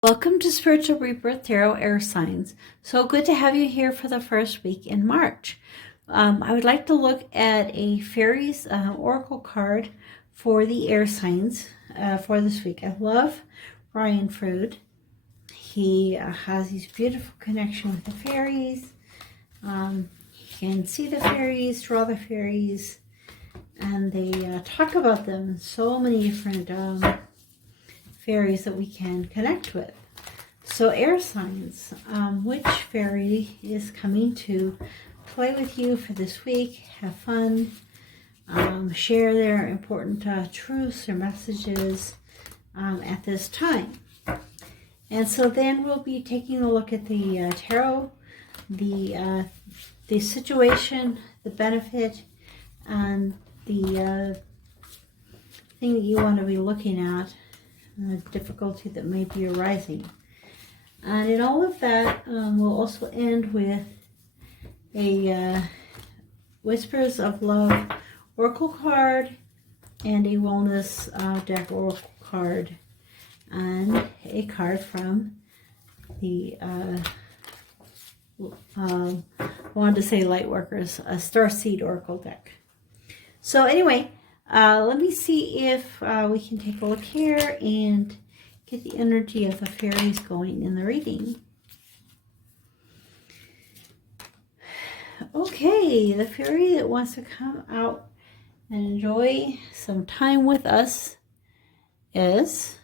Welcome to Spiritual Rebirth Tarot Air Signs. So good to have you here for the first week in March. I would like to look at a fairies oracle card for the air signs for this week. I love Brian Froud. He has these beautiful connection with the fairies. You can see the fairies, draw the fairies, and they talk about them in so many different fairies that we can connect with. So air signs, which fairy is coming to play with you for this week? Have fun, share their important truths or messages at this time. And so then we'll be taking a look at the tarot, the situation, the benefit, and the thing that you want to be looking at, the difficulty that may be arising. And in all of that, we'll also end with a Whispers of Love oracle card and a Wellness deck oracle card and a card from the, I wanted to say Lightworkers, a Starseed oracle deck. So anyway, let me see if we can take a look here and get the energy of the fairies going in the reading. Okay, the fairy that wants to come out and enjoy some time with us is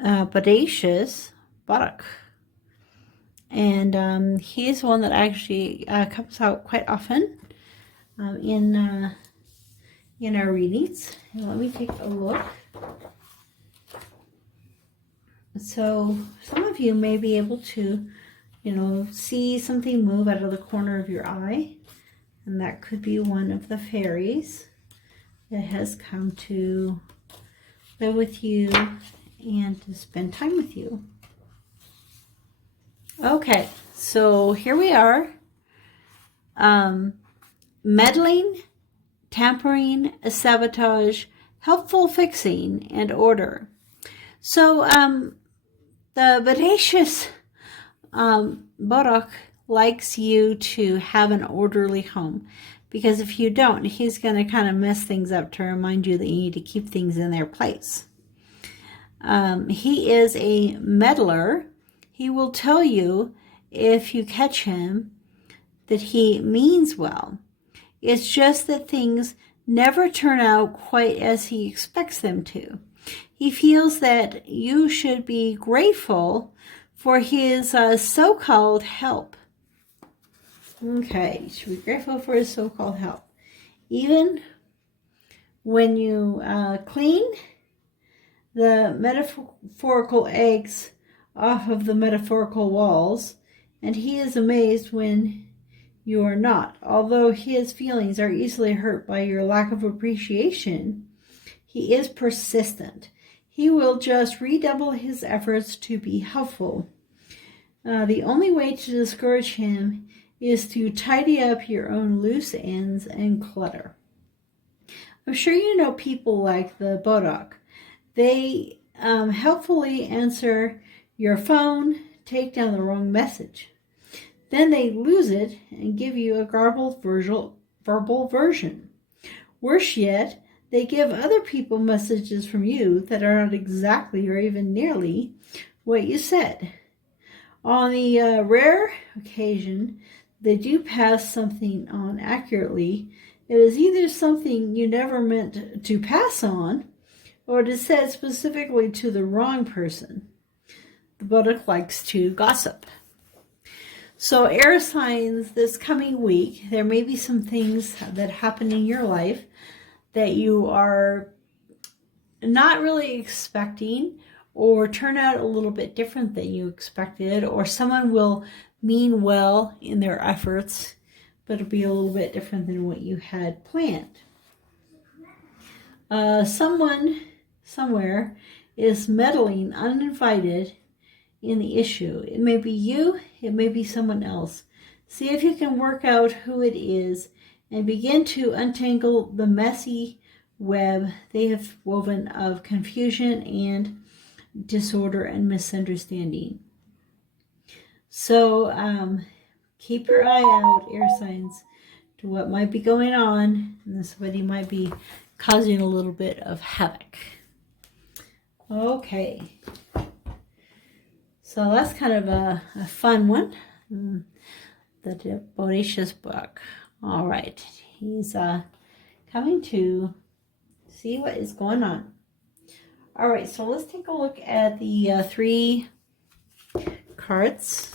Bodacious Buttock. And he's one that actually comes out quite often in our readings. And let me take a look. So some of you may be able to, see something move out of the corner of your eye. And that could be one of the fairies that has come to live with you and to spend time with you. Okay, so here we are. Meddling, tampering, sabotage, helpful fixing, and order. So the bodacious Bodok likes you to have an orderly home, because if you don't, he's going to kind of mess things up to remind you that you need to keep things in their place. He is a meddler. He will tell you, if you catch him, that he means well. It's just that things never turn out quite as he expects them to. He feels that you should be grateful for his so-called help. Okay, you should be grateful for his so-called help. Even when you clean the metaphorical eggs off of the metaphorical walls, and he is amazed when you are not. Although his feelings are easily hurt by your lack of appreciation, he is persistent. He will just redouble his efforts to be helpful. The only way to discourage him is to tidy up your own loose ends and clutter. I'm sure you know people like the Bodok. They helpfully answer your phone, take down the wrong message. Then they lose it and give you a garbled verbal version. Worse yet, they give other people messages from you that are not exactly or even nearly what you said. On the rare occasion they do pass something on accurately, it is either something you never meant to pass on, or it is said specifically to the wrong person. The Bodok likes to gossip. So air signs, this coming week, there may be some things that happen in your life that you are not really expecting, or turn out a little bit different than you expected, or someone will mean well in their efforts, but it'll be a little bit different than what you had planned. Someone somewhere is meddling uninvited in the issue. It may be you, it may be someone else. See if you can work out who it is and begin to untangle the messy web they have woven of confusion and disorder and misunderstanding. So keep your eye out, air signs, to what might be going on, and somebody might be causing a little bit of havoc. Okay, so that's kind of a fun one, the Bodacious book. All right, he's coming to see what is going on. All right, so let's take a look at the 3 cards.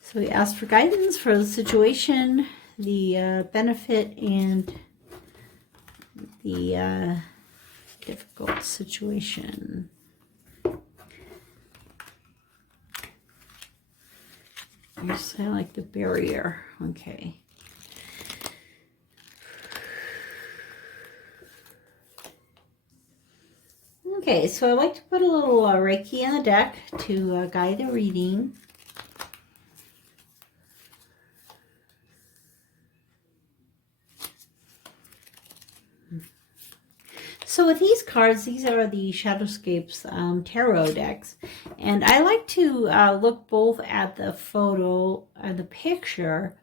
So we asked for guidance for the situation, the benefit, and the difficult situation. It's kind of like the barrier. Okay. Okay, so I like to put a little Reiki in the deck to guide the reading. So with these cards, these are the Shadowscapes tarot decks, and I like to look both at the photo, the picture,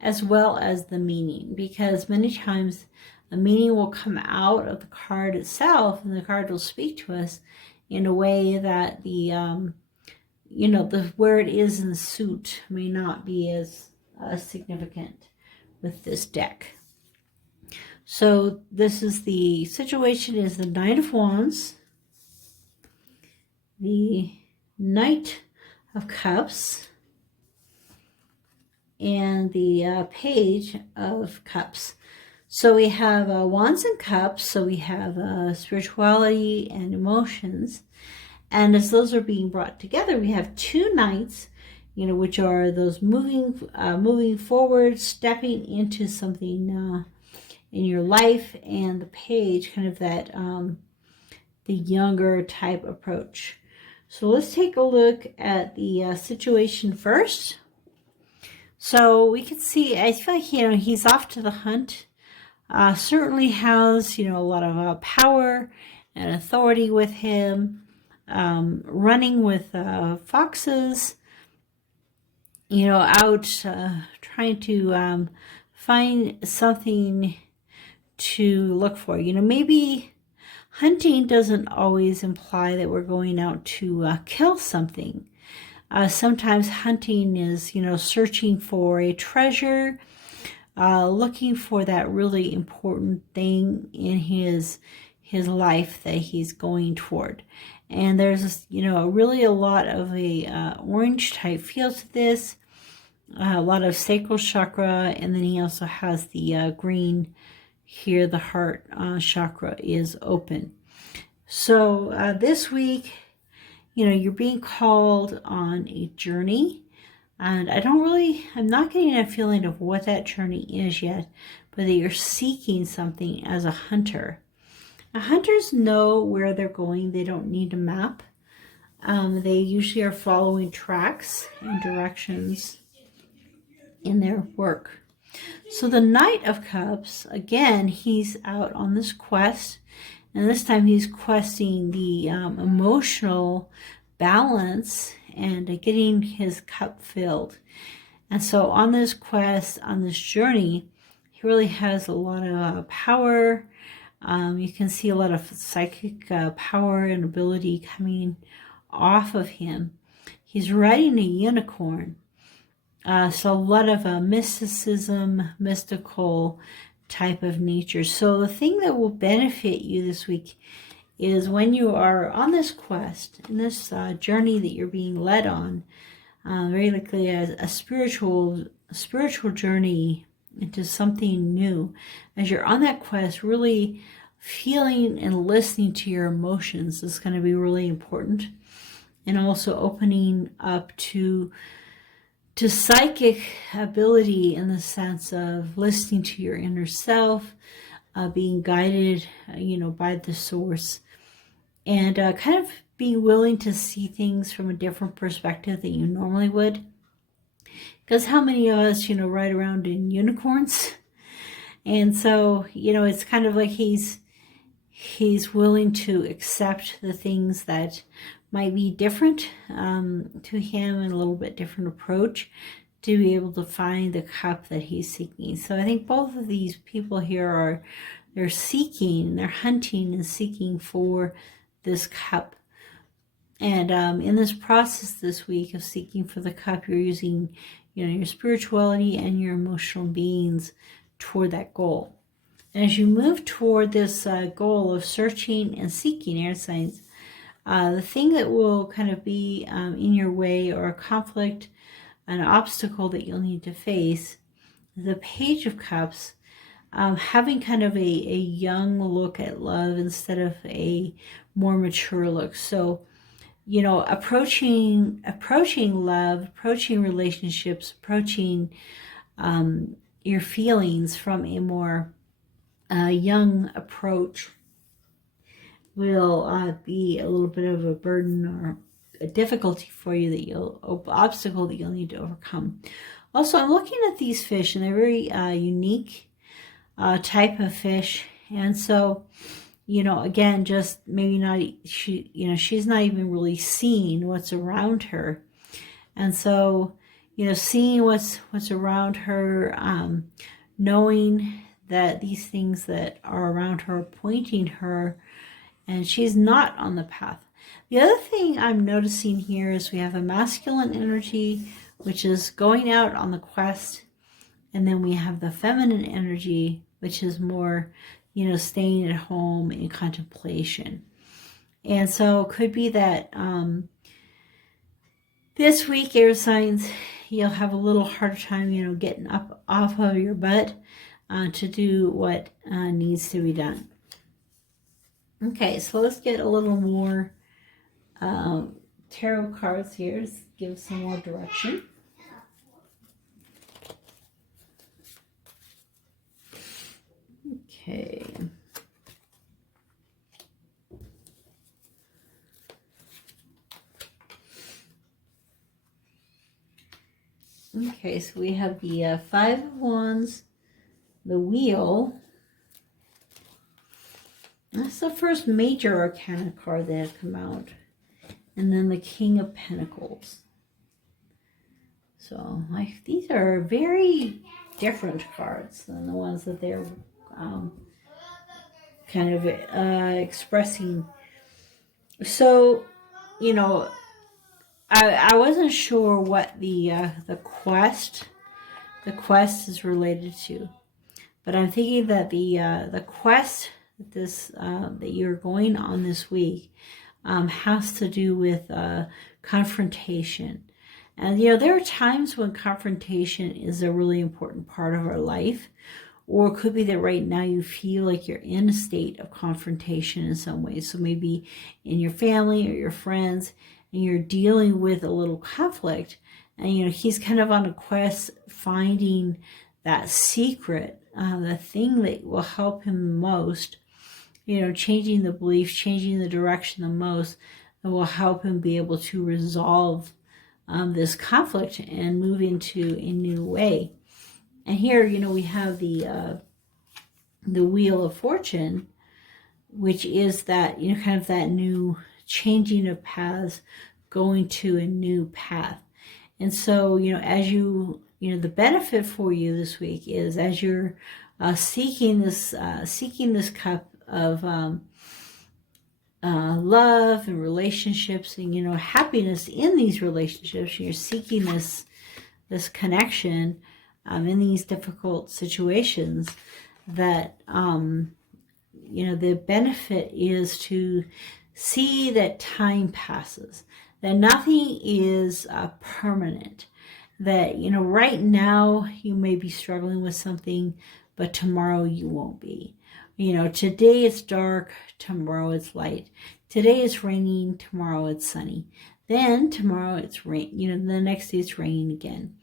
as well as the meaning, because many times a meaning will come out of the card itself, and the card will speak to us in a way that the where it is in the suit may not be as significant with this deck. So this is the situation is the Knight of Wands, the Knight of Cups, and the Page of Cups. So we have Wands and Cups, so we have spirituality and emotions. And as those are being brought together, we have 2 Knights, which are those moving forward, stepping into something in your life, and the Page, kind of that the younger type approach. So let's take a look at the situation first. So we can see, I feel like he's off to the hunt. Certainly has a lot of power and authority with him. Running with foxes. Out trying to find something to look for. Maybe hunting doesn't always imply that we're going out to kill something. Sometimes hunting is, searching for a treasure, looking for that really important thing in his life that he's going toward. And there's, really a lot of a orange type feel to this, a lot of sacral chakra, and then he also has the green here, the heart chakra is open. So this week, you're being called on a journey, and I'm not getting a feeling of what that journey is yet, but that you're seeking something as a hunter. Now, hunters know where they're going. They don't need a map. They usually are following tracks and directions in their work. So the Knight of Cups, again, he's out on this quest, and this time he's questing the emotional balance and getting his cup filled. And so on this quest, on this journey, he really has a lot of power. You can see a lot of psychic power and ability coming off of him. He's riding a unicorn. So a lot of mysticism, mystical type of nature. So the thing that will benefit you this week is when you are on this quest, in this journey that you're being led on, very likely a spiritual journey into something new. As you're on that quest, really feeling and listening to your emotions is going to be really important. And also opening up to psychic ability in the sense of listening to your inner self, being guided, by the source, and kind of being willing to see things from a different perspective than you normally would. Because how many of us, ride around in unicorns? And so, it's kind of like he's he's willing to accept the things that might be different to him, and a little bit different approach to be able to find the cup that he's seeking. So I think both of these people here they're seeking, they're hunting and seeking for this cup. And in this process this week of seeking for the cup, you're using, your spirituality and your emotional beings toward that goal. And as you move toward this goal of searching and seeking, air signs, the thing that will kind of be in your way, or a conflict, an obstacle that you'll need to face, the Page of Cups, having kind of a young look at love instead of a more mature look. So, approaching love, approaching relationships, approaching your feelings from a more young approach will be a little bit of a burden or a difficulty for you, obstacle that you'll need to overcome. Also, I'm looking at these fish, and they're very unique type of fish. And so, again, just maybe not, she's not even really seeing what's around her. And so, seeing what's around her, knowing that these things that are around her are pointing her, and she's not on the path. The other thing I'm noticing here is we have a masculine energy, which is going out on the quest. And then we have the feminine energy, which is more, staying at home in contemplation. And so it could be that this week, air signs, you'll have a little harder time, getting up off of your butt to do what needs to be done. Okay, so let's get a little more tarot cards here to give some more direction. Okay. Okay, so we have the Five of Wands, the Wheel. That's the first major arcana card that has come out. And then the King of Pentacles. So, these are very different cards than the ones that they're kind of expressing. So, I wasn't sure what the quest is related to, but I'm thinking that the quest that you're going on this week has to do with confrontation. And there are times when confrontation is a really important part of our life, or it could be that right now you feel like you're in a state of confrontation in some way. So maybe in your family or your friends, and you're dealing with a little conflict, and he's kind of on a quest finding that secret, the thing that will help him most, changing the beliefs, changing the direction the most, that will help him be able to resolve this conflict and move into a new way. And here, we have the Wheel of Fortune, which is that, kind of that new changing of paths, going to a new path. And so, as the benefit for you this week is, as you're seeking this cup of love and relationships, and happiness in these relationships, you're seeking this connection in these difficult situations, that the benefit is to see that time passes, that nothing is permanent, that right now you may be struggling with something, but tomorrow you won't be. Today it's dark, tomorrow it's light. Today it's raining, tomorrow it's sunny. Then tomorrow it's rain, the next day it's raining again.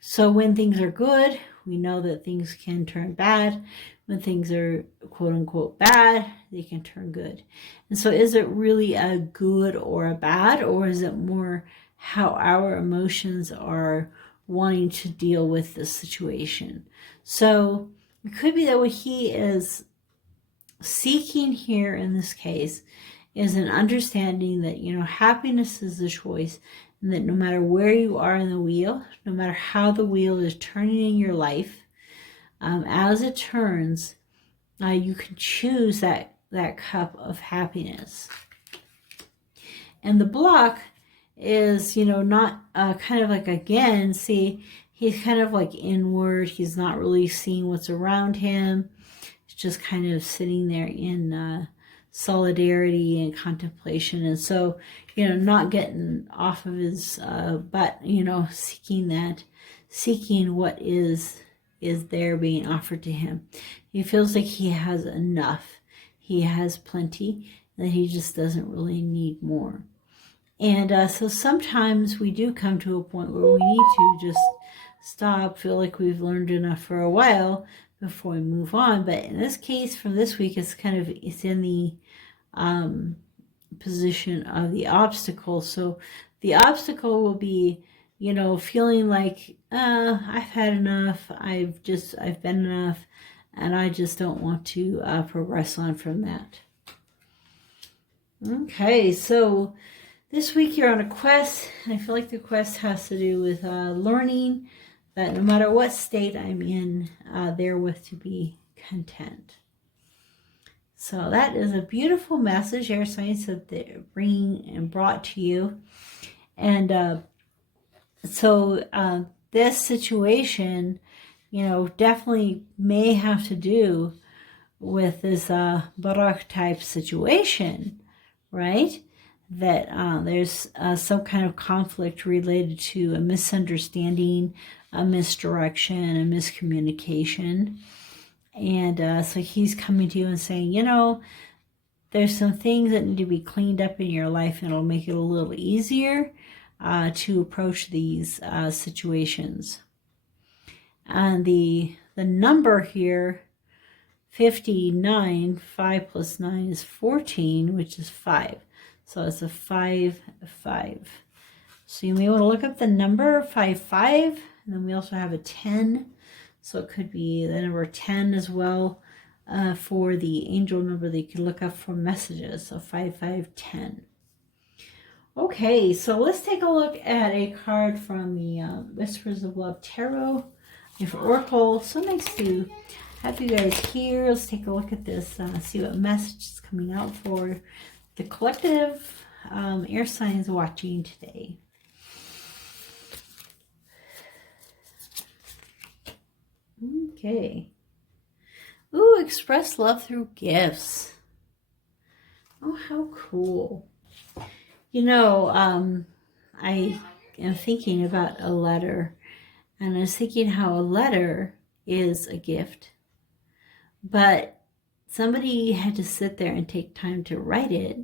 So when things are good, we know that things can turn bad. When things are quote unquote bad, they can turn good. And so is it really a good or a bad, or is it more how our emotions are wanting to deal with this situation? So it could be that what he is seeking here in this case is an understanding that, you know, happiness is a choice, and that no matter where you are in the wheel, no matter how the wheel is turning in your life, as it turns, you can choose that cup of happiness. And the block is, you know, not kind of like, again, see, he's kind of like inward. He's not really seeing what's around him. He's just kind of sitting there in solidarity and contemplation. And so, you know, not getting off of his butt, you know, seeking what is there being offered to him. He feels like he has enough. He has plenty, that he just doesn't really need more. And so sometimes we do come to a point where we need to just stop, feel like we've learned enough for a while before we move on. But in this case, from this week, it's in the position of the obstacle. So the obstacle will be, you know, feeling like, I've had enough, I've been enough, and I just don't want to progress on from that. Okay, so this week you're on a quest, and I feel like the quest has to do with learning that no matter what state I'm in, therewith to be content. So that is a beautiful message, air signs, that they're bringing and brought to you. And so this situation, you know, definitely may have to do with this Barak type situation, right? That there's some kind of conflict related to a misunderstanding, a misdirection, a miscommunication. And so he's coming to you and saying, you know, there's some things that need to be cleaned up in your life, and it'll make it a little easier to approach these situations. And the number here, 59, 5 plus 9 is 14, which is 5. So it's a 5, 5. So you may want to look up the number 5, 5. And then we also have a 10. So it could be the number 10 as well for the angel number that you can look up for messages. So 5, 5, 10. Okay, so let's take a look at a card from the Whispers of Love Tarot. Different oracle. So nice to have you guys here. Let's take a look at this, see what message is coming out for the collective air signs watching today. Okay. Ooh, express love through gifts. Oh, how cool. You know, I am thinking about a letter, and I was thinking how a letter is a gift, but somebody had to sit there and take time to write it,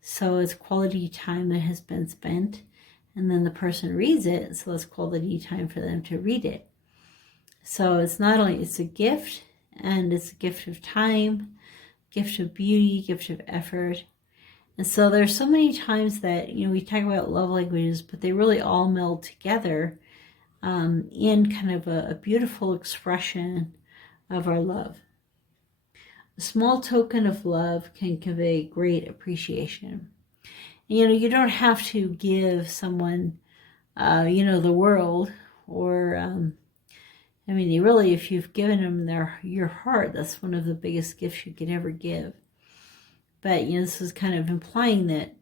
so it's quality time that has been spent, and then the person reads it, so it's quality time for them to read it. So it's not only, it's a gift, and it's a gift of time, gift of beauty, gift of effort. And so there's so many times that, you know, we talk about love languages, but they really all meld together in kind of a beautiful expression of our love. A small token of love can convey great appreciation. You know, you don't have to give someone, you know, the world, or, I mean, really, if you've given them your heart, that's one of the biggest gifts you could ever give. But, you know, this is kind of implying that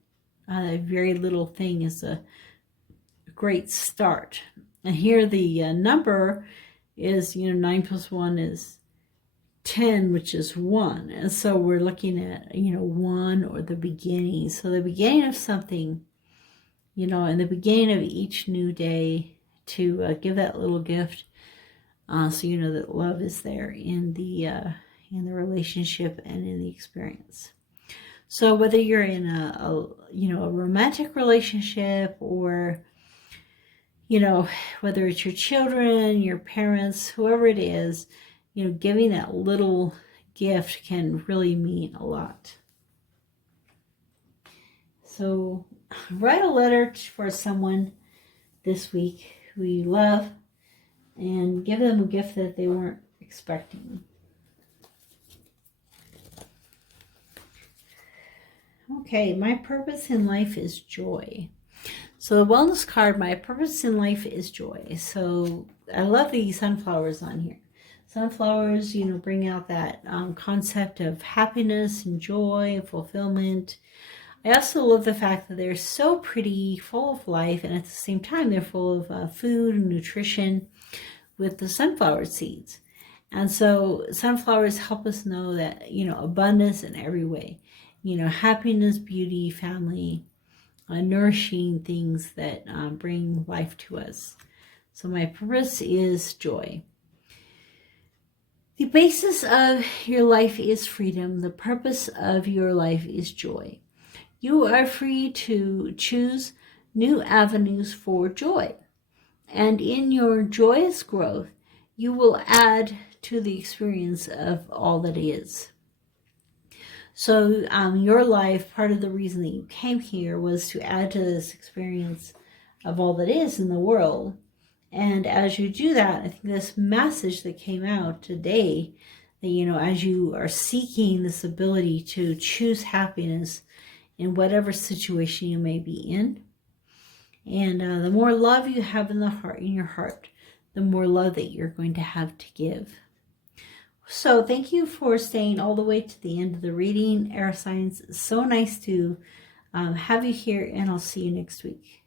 a very little thing is a great start. And here the number is, you know, 9 plus 1 is 10, which is 1. And so we're looking at, you know, 1 or the beginning. So the beginning of something, you know, and the beginning of each new day to give that little gift. So you know that love is there in the relationship and in the experience. So whether you're in a romantic relationship, or, you know, whether it's your children, your parents, whoever it is, you know, giving that little gift can really mean a lot. So write a letter for someone this week who you love, and give them a gift that they weren't expecting. Okay, my purpose in life is joy. So the wellness card, my purpose in life is joy. So I love the sunflowers on here. Sunflowers, you know, bring out that concept of happiness and joy and fulfillment. I also love the fact that they're so pretty, full of life, and at the same time, they're full of food and nutrition with the sunflower seeds. And so sunflowers help us know that, you know, abundance in every way, you know, happiness, beauty, family, nourishing things that bring life to us. So my purpose is joy. The basis of your life is freedom. The purpose of your life is joy. You are free to choose new avenues for joy. And in your joyous growth, you will add to the experience of all that is. So your life, part of the reason that you came here was to add to this experience of all that is in the world. And as you do that, I think this message that came out today, that, you know, as you are seeking this ability to choose happiness in whatever situation you may be in, and the more love you have in your heart, the more love that you're going to have to give. So thank you for staying all the way to the end of the reading, air signs. So nice to have you here, and I'll see you next week.